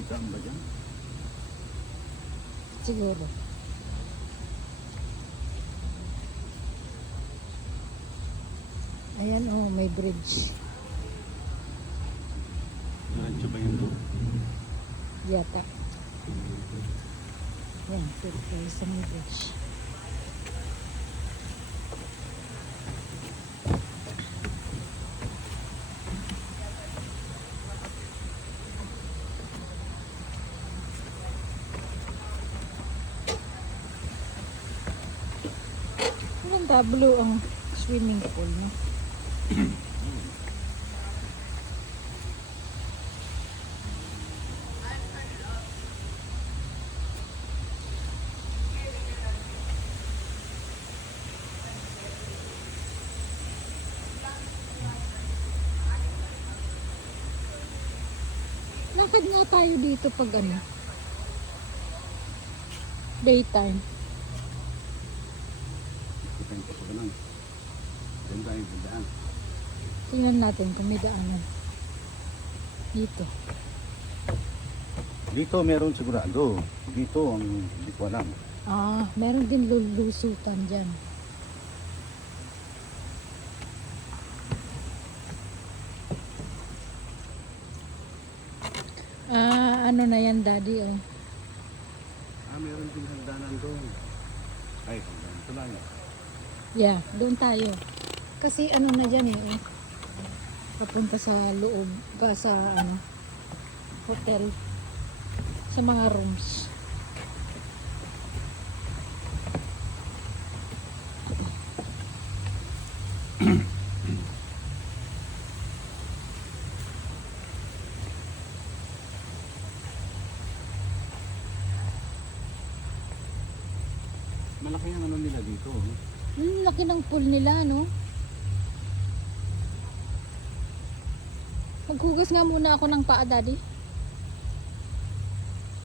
Kapitan ba dyan? Siguro. Ayan oh, may bridge. Diretso ba yun doon? Yata. Yan, pero sa may bridge. Blue ang swimming pool, no? Lakad nga tayo dito pag ano, daytime. Tingnan natin kung may daanan dito. Dito meron sigurado. Dito ang hindi ko alam. Ah, meron din lulusutan dyan. Ah, ano na yan, daddy, oh. Ah, meron din hagdanan doon. Ay, hagdanan. Ito lang. Yeah, doon tayo. Kasi ano na dyan, eh. Papunta sa loob, sa ano, hotel. Sa mga rooms. Malaki ang ano nila dito. Laki ng pool nila, no? Maghugas nga muna ako ng paa, daddy.